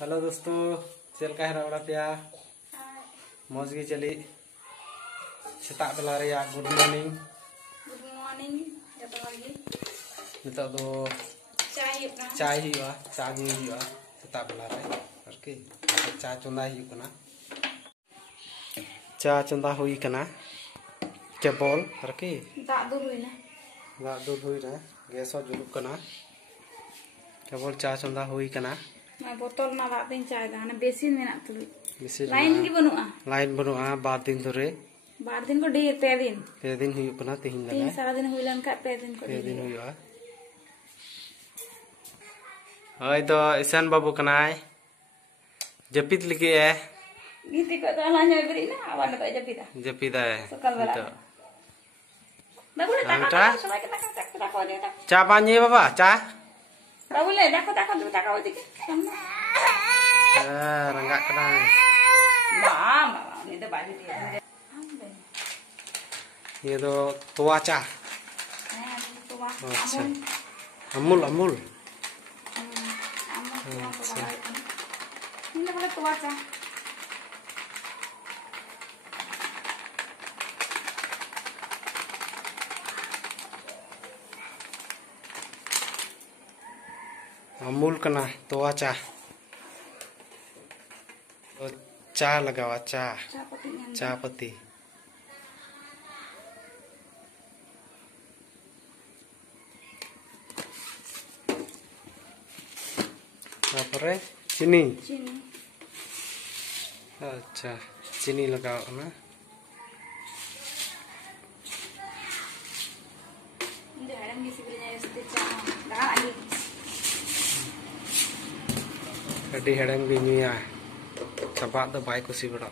Hello दोस्तों, चलका है रौड़ा पे मौज गी चली सेता बेला गुड मॉर्निंग नितो दो चाय हुआ चा गी हुआ सेता बेला रे चा चंदा हुआ चा चंदा हुई कना केबल आरकी दाग दूध हुई ना गैस जुलुक कना केबल चा चंदा हुई कना बोतल ना दाग दिन चाय दा बेसिन में ना तुलु लाइन की बनुआ बार दिन धरे बार दिन को ढेर पे दिन हुई कना तीन सारा दिन हुई लन का पे दिन हुआ हय तो ईशान बाबू कनाय जपित लिखे है गीती को तो ना न्याय बरी ना आवाज तो जपिदा है सकल वाला बाबूले ताका समय के ताका को देता चा पानी बाबा चा बाबूले देखो ताका हो दिके रंगा कना मां ini तो बाजी दिया ये तो तुआ चा अच्छा अमूल अमूल ini boleh tuआ चा अमूल कना तुआ चा तो चा लगावा चा पत्ती तापरे चीनी अच्छा चीनी लगाओ ना अड़ी हेड़म भी नुया चबा तो बाय कुसी बड़ा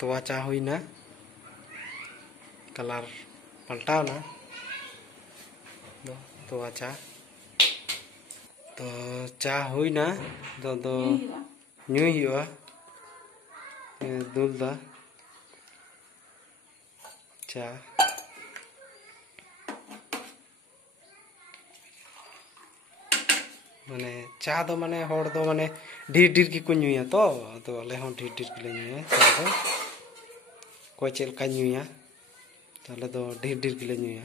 तो चा हुई ना कलर पलटाओ ना तो चा हुई ना तो न्यू हुआ दूल दा चा माने चा दो माने होड़ दो माने ढेर ढेर की को न्यूया तो अले हों ढेर ढेर की न्यूया चा दो कोई चल का न्यूया तो अले दो ढेर ढेर की न्यूया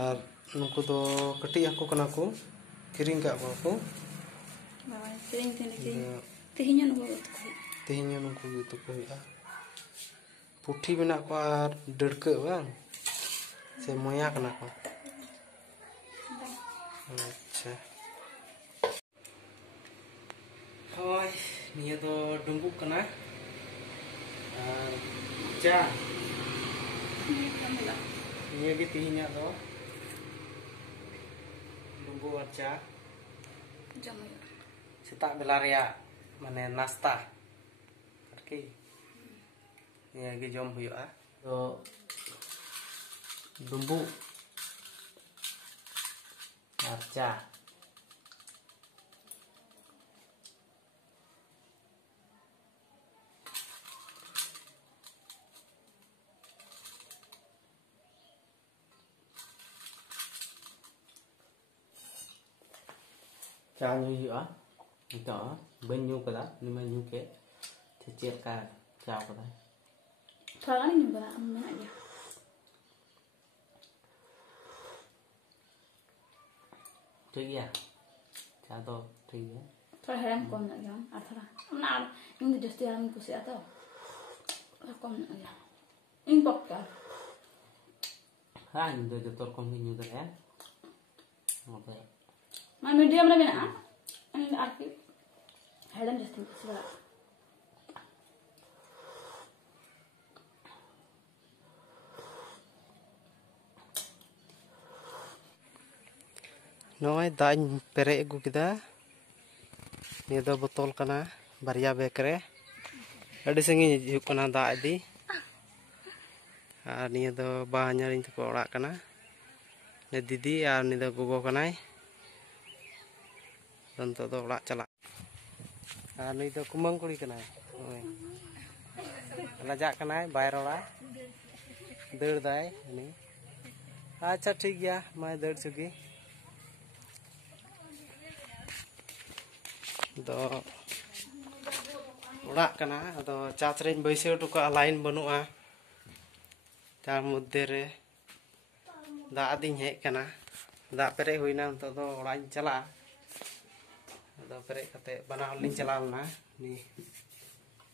और नुकु दो कटी हको कना को किरिंग का को तेहिnya नुकु तो को हुआ पुठी बना को और डड़क बांग से मोया कना को अच्छा होय निया तो डुंगुक कना और चा निया गे तेहिnya दो डुंगु और चा सेता बेला रेया माने नाश्ता आरकी निया गे जम हुआ तो डुंबु और चा चा न्यू हुआ तो बन न्यू कदा निमा न्यू के चेक का चा कदा थोड़ा नहीं न्यू कदा मैं आ गया ठीक है चा तो ठीक है थोड़ा हेरम कम लग गया और थोड़ा ना इन जस्ती हेरम कुछ आता कम लग गया इन पक्का हाँ इन दो जो तोर कम न्यू दे है मैं मीडियम रे मेना इन आरकी हेडम जस्ती सुरा नॉय दाइन पेरे अगू किदा निया दो बोतल कना बारिया बैग रे अड़ी संगी हिजुक कना दा इदी और निया दो बाहanyariñ तको ओड़ा कना ने दीदी और नि दो गोगो कनाय तो ओड़ा चला और नुई दो कुमंग कुड़ी कनाय लजा कनाय बाय रोड़ा दाड़ दाय हनी अच्छा ठीक गया मैं दाड़ चुकी दो उड़ाक कना अदो चाच रे बैसे टुका लाइन बनुआ तार मध्य रे दाग दिन हेज कना दाग पेरे हुईना तो ओड़ा चला अदो पेरे कते बना हॉल लिंग चला लना नी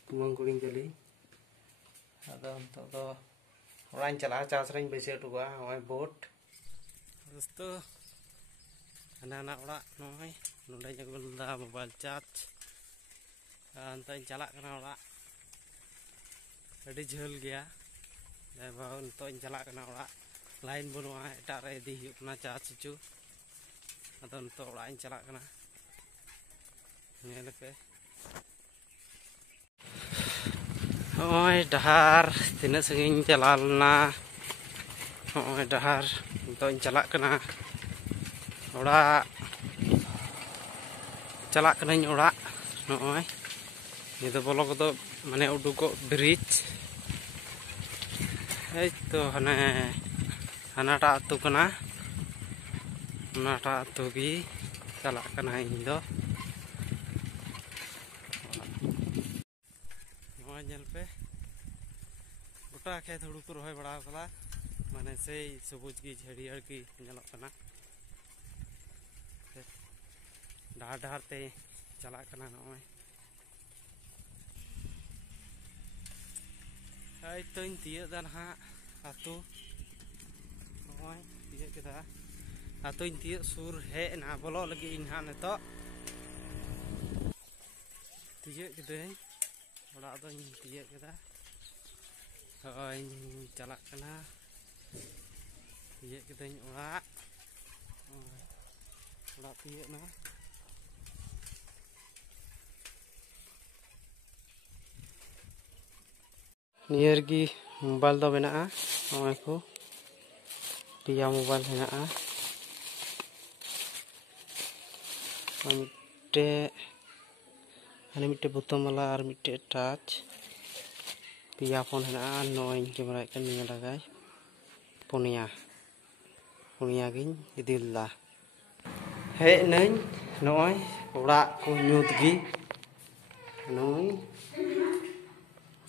कुमंग कुड़िंग चली अदो तो ओड़ा चला चाच रे बैसे टुका होय बोट दोस्तों हना ना ओड़ा नोय नोडे जगुलदा मोबाइल चार्ज अंत चला कना ओड़ा अड़ी झेल गया तो चला कना ओड़ा लाइन बनुआ एटा रे इदी हुना चार्ज चु अदो तो ओड़ा चला कना नेल पे ओय डहार तिना संगिन चला लना ओय डहार तो चला कना ओड़ा चला कना ओड़ा नोय ये तो बोलो को माने उडुको ब्रिज तो हने हनाटा अतु कना हनाटा अतु गी चला कना इन दो नोय नेल पे गोटा खेत हुड़ू को रोय बड़ा कला माने से सबुज की झड़ियार की नेलो कना डहार डहार ते चला कना नोय आई तो इन तिया दान हा आतु नोय तिया केदा आतु इन तिया सुर हे ना बोलो लगी इन हा नेतो तिया केदेन ओड़ा दो इन तिया केदा ओय चला कना तिया केदेन ओड़ा ओड़ा तिया ना नियर की मोबाइल दो बेना नोय को पिया मोबाइल हेना मिट्टे हने मिट्टे बुतम वाला और मिट्टे टच पिया फोन हेना नोय कैमरा के निया लगाय पुनिया पुनिया गिन इदिला हे नई नोय ओड़ा को न्यूत गी नोय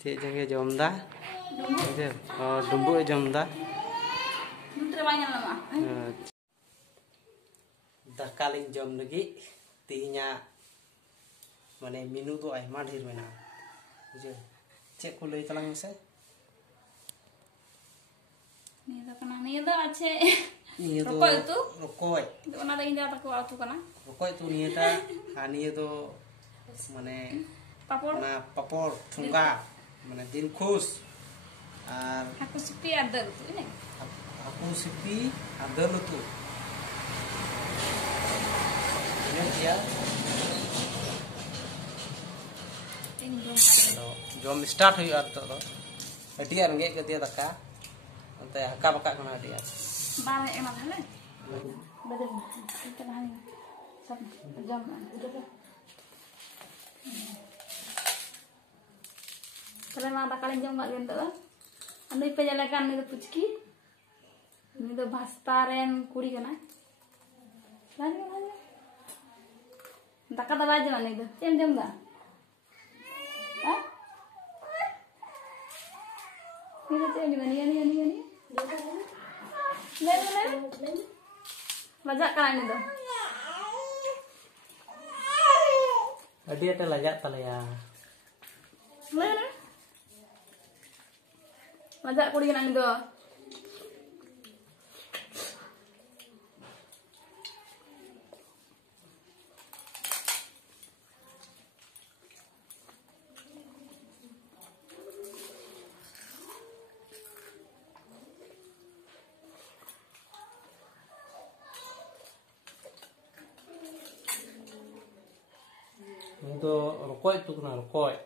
चे जगह जमदा डुम्बु जमदा दाका लिंग जम लगी तीना माने मेनू तो आयमा ढेर मेना बुझे चे को लई तलांग से निया दो अच्छे रोकोय तो रोकोय ओना दा इंदा तको आतु कना रोकोय तो नियता हानिए तो माने पापड़ ना पापड़ ठुंगा माने दिन खुश और हाकु सिपी आदर तु ने हाकु सिपी आदर तु ini dia jom start huyu atto do adiar nge ke dia daka ante haka baka kana dia bal emak hale badal kita hani sab jam udah kalau mata kalian jam mak gento andai penjelakan itu pucki ini tuh bastaren kuri kana lagi Taka da baje mana itu? Jam dah? Hah? Ini tuh jam ni. Lele. Lajak kan itu? Dia ada lajak tala ya. Lele. Lajak kuri kan itu? Itu rokok itu kena rokok.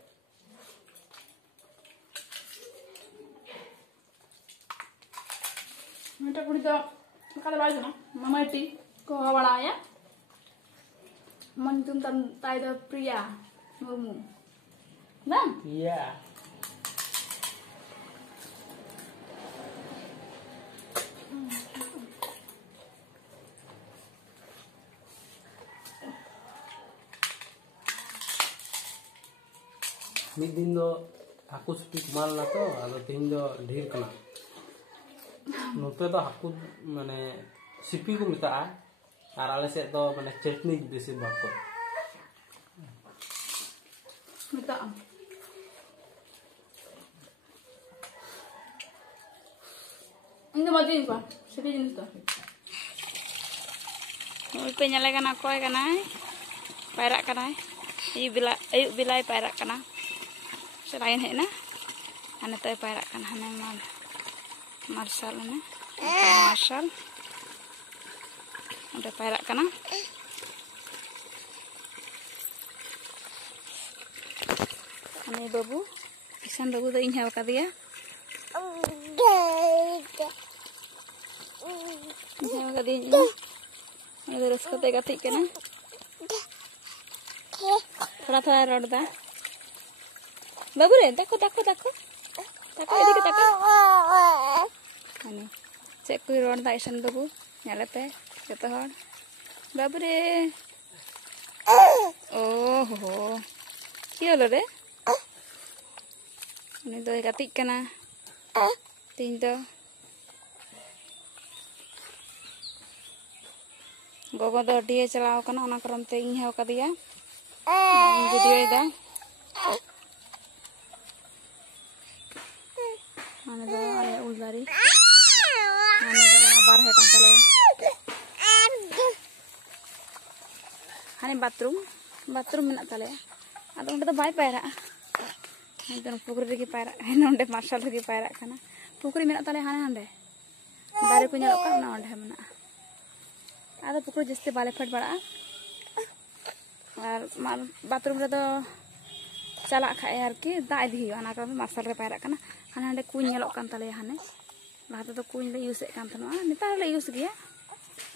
Minta kuri tu, kalau baju na, mama itu kau awal ya, mantum tay tu Priya Murmu, nah? Iya. मिद दिन दो Haku सुटी कुमाल ना तो आदो तीन दो ढेर कना नोते दो हाकू माने सिपी को मिता और आले से दो माने चटनी बेसी बाको मिता इन दो मजे इनको सिपी जिनिस तो ᱩᱭ ᱯᱮ ᱧᱮᱞᱮ ᱠᱟᱱᱟ ᱚᱠᱚᱭ ᱠᱟᱱᱟᱭ ᱯᱟᱭᱨᱟᱜ ᱠᱟᱱᱟᱭ ᱟᱹᱭᱩᱵ ᱵᱮᱞᱟᱭ ᱯᱟᱭᱨᱟᱜ ᱠᱟᱱᱟ ᱥᱮ ᱞᱟᱭᱤᱱ ᱦᱮᱡ ᱮᱱᱟ ᱟᱨ ᱱᱤᱛᱚᱜ ᱯᱟᱭᱨᱟᱜ ᱠᱟᱱᱟ ᱦᱟᱱᱮ ᱢᱟᱨᱥᱟᱞ ᱚᱱᱮ ᱢᱟᱨᱥᱟᱞ ᱚᱸᱰᱮ ᱯᱟᱭᱨᱟᱜ ᱠᱟᱱᱟ ᱦᱟᱱᱮ ᱵᱟᱹᱵᱩ ᱠᱤᱥᱟᱱ ᱵᱟᱹᱵᱩ ᱫᱚ ᱤᱧ ᱦᱮᱣ ᱠᱟᱫᱮᱭᱟ ᱦᱮᱣ ᱠᱟᱫᱮᱭᱟᱹᱧ ᱤᱧ उधर उसको ते गति के ना थोड़ा थोड़ा रोड दा बाबू रे देखो देखो देखो देखो इधर के देखो अने चेक कोई रोड दा इसन बाबू nyale पे जतो हर बाबू रे ओहो कियो लो रे उनी दो गति के ना तीन दो गोगो दो डीए चलाव कना ओना करम ते इन हेव कदिया वीडियो इदा माने दो आले उलदारी माने दो बारहे कान तले हाने बाथरूम मेना तले आदो ओंडे दो बाय पायरा एकदम पुकुरी रेगी पायरा नोंडे मार्शल रेगी पायरा कना पुकुरी मेना तले हाने हांडे दारे को नेलो कना ओंडे मेना आधा पुकुरी जस्ते बाले फट बड़ा और बाथरूम रे दो चला खाए यार की दाई दी हुआ ना कर मार्शल रे पायरा कना हाने हांडे कुई नेलो कान तले हाने लाते तो कुई ले यूज कान तनो नितार ले यूज गया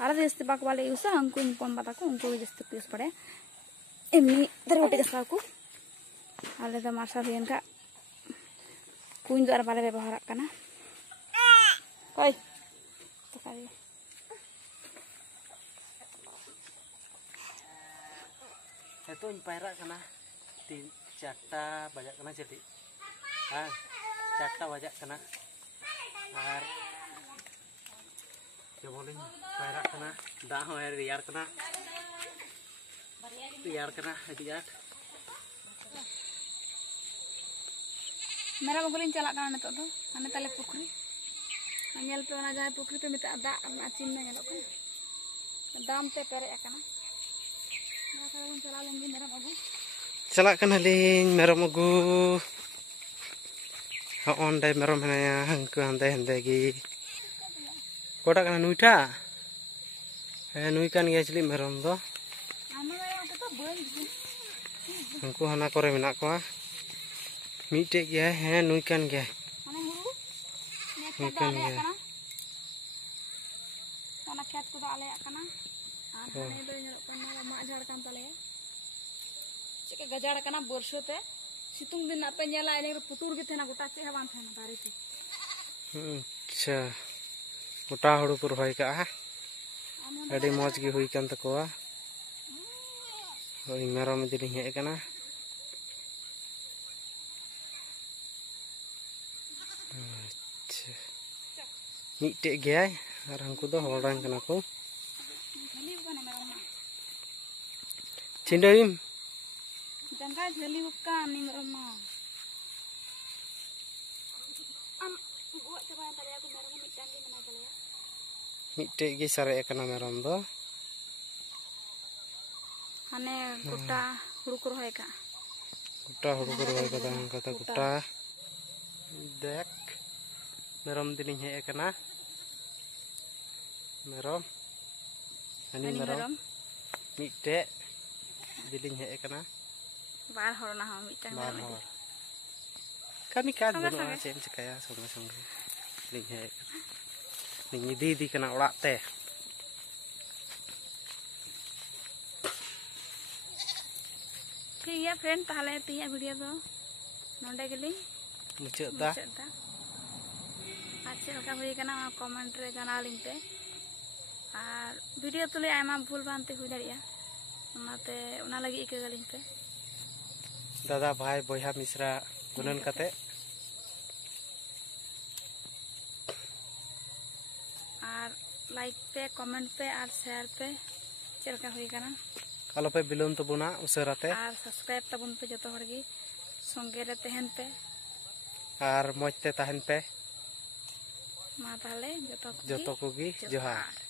आरा जस्ते बाक वाले यूज अंकु पम बाता को उनको जस्ते यूज पड़े एमनी दरवाटे का को आले द मार्शल हेन का कुई दो आर बाले व्यवहार कना कोई तो काई itu payrak kena di jata banyak kena jadi jata banyak kena ar jeboling payrak kena dah air liar kena liar मेरा बगलिन चला का नितो दो अने तले Pukhri nyel pe ona jahay Pukhri पे मिता दा चिन में nyelok kan दाम पे पेरे akana चला कना लिंग मेरम अगु ओंडे मेरम हेनाया हंकु हंदे हंदे गी कोटा कना नुइटा नुइ कान गया चली मेरम दो हंकु हना करे मेना कोआ मिटे गया है नुइ कान गया नुइ कान गया ओना खेत को दाले कना हाने दो nyelok kana mak jar kan tale चेक गजाड़ कना बरसो ते सितुंग दिन पे नेला इने पुतुर गे थेना गोटा चे हवान थेना बारे ते अच्छा गोटा हड़ू को रहोय का अडी मौज गे हुई कान तकोआ ओई मेरम दिली हे कना अच्छा मिटे गया और हमको तो होड़ान कना को चिंडोइम जंगा झली बुका नि मरमा am buat coba tali aku merom mitang di mana tali mitte gi sare ekana merom do hane gota huru ko rohay ka dang kata gota dek merom diling he ekana merom ani merom mitte diling he ekana बार हरना हम मिटang बार kami kan banu cem sekaya sama-sama ning di kena orak teh ठीक है friend ताले तिया video दो नोंडे गेली मुचाद दा आज चलका हुई कना कमेंट रे जाना लिंक पे और वीडियो तुले आयमा भूल भ्रांति हुई दाड़िया ओनाते ओना लगी इके लिंक पे दादा भाई बोया मिश्रा गुणन कते और लाइक पे कमेंट पे और शेयर पे चलका हुई करना आलो पे बिलोन तबुना उसराते और सब्सक्राइब तबुन पे जो हड़गी संगे रे तहन पे और मौजते तहन पे मा ताले जतो कोगी जोहार।